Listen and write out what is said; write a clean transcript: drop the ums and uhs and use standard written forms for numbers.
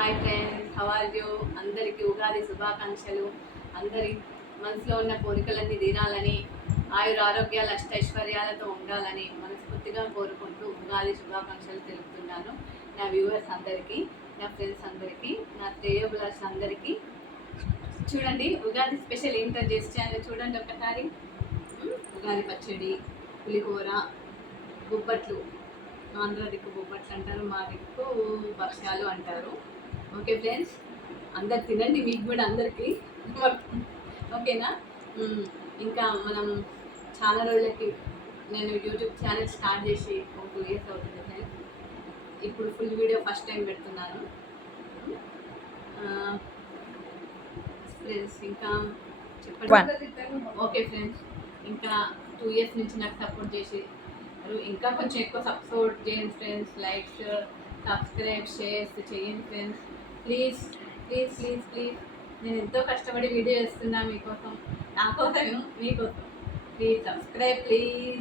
Hi friends, how are you? అందరికీ ఉగాది శుభాకాంక్షలు. అందరి మనసులో ఉన్న కోరికలన్నీ తీరాలని, ఆయుర ఆరోగ్యాలు అష్టైశ్వర్యాలతో ఉండాలని మనస్ఫూర్తిగా కోరుకుంటూ ఉగాది శుభాకాంక్షలు తెలుపుతున్నాను. నా వ్యూవర్స్ అందరికీ, నా ఫ్రెండ్స్ అందరికీ, నా శ్రేయోభిలాషులు అందరికీ. చూడండి ఉగాది స్పెషల్ ఏంటో చేసి చూడండి ఒకసారి. ఉగాది పచ్చడి, పులిహోర, బొబ్బట్లు. ఆంధ్ర దిక్కు బొబ్బట్లు అంటారు, మా దిక్కు భక్ష్యాలు అంటారు. ఓకే ఫ్రెండ్స్, అందరు తినండి, మీకు కూడా అందరికీ ఓకేనా. ఇంకా మనం చాలా రోజులకి నేను యూట్యూబ్ ఛానల్ స్టార్ట్ చేసి ఒక 2 years అవుతుంది ఫ్రెండ్స్. ఇప్పుడు ఫుల్ వీడియో ఫస్ట్ టైం పెడుతున్నాను ఫ్రెండ్స్. ఇంకా చెప్పండి. ఓకే ఫ్రెండ్స్, ఇంకా 2 years నుంచి నాకు సపోర్ట్ చేసి ఇంకా కొంచెం ఎక్కువ సపోర్ట్ చేయండి ఫ్రెండ్స్. లైక్స్, సబ్స్క్రైబ్, షేర్స్ చేయండి friends. Please please please please. నేను ఎంతో కష్టపడి వీడియో చేస్తున్నా మీకోసం, నా కోసం, మీకోసం. Please subscribe please.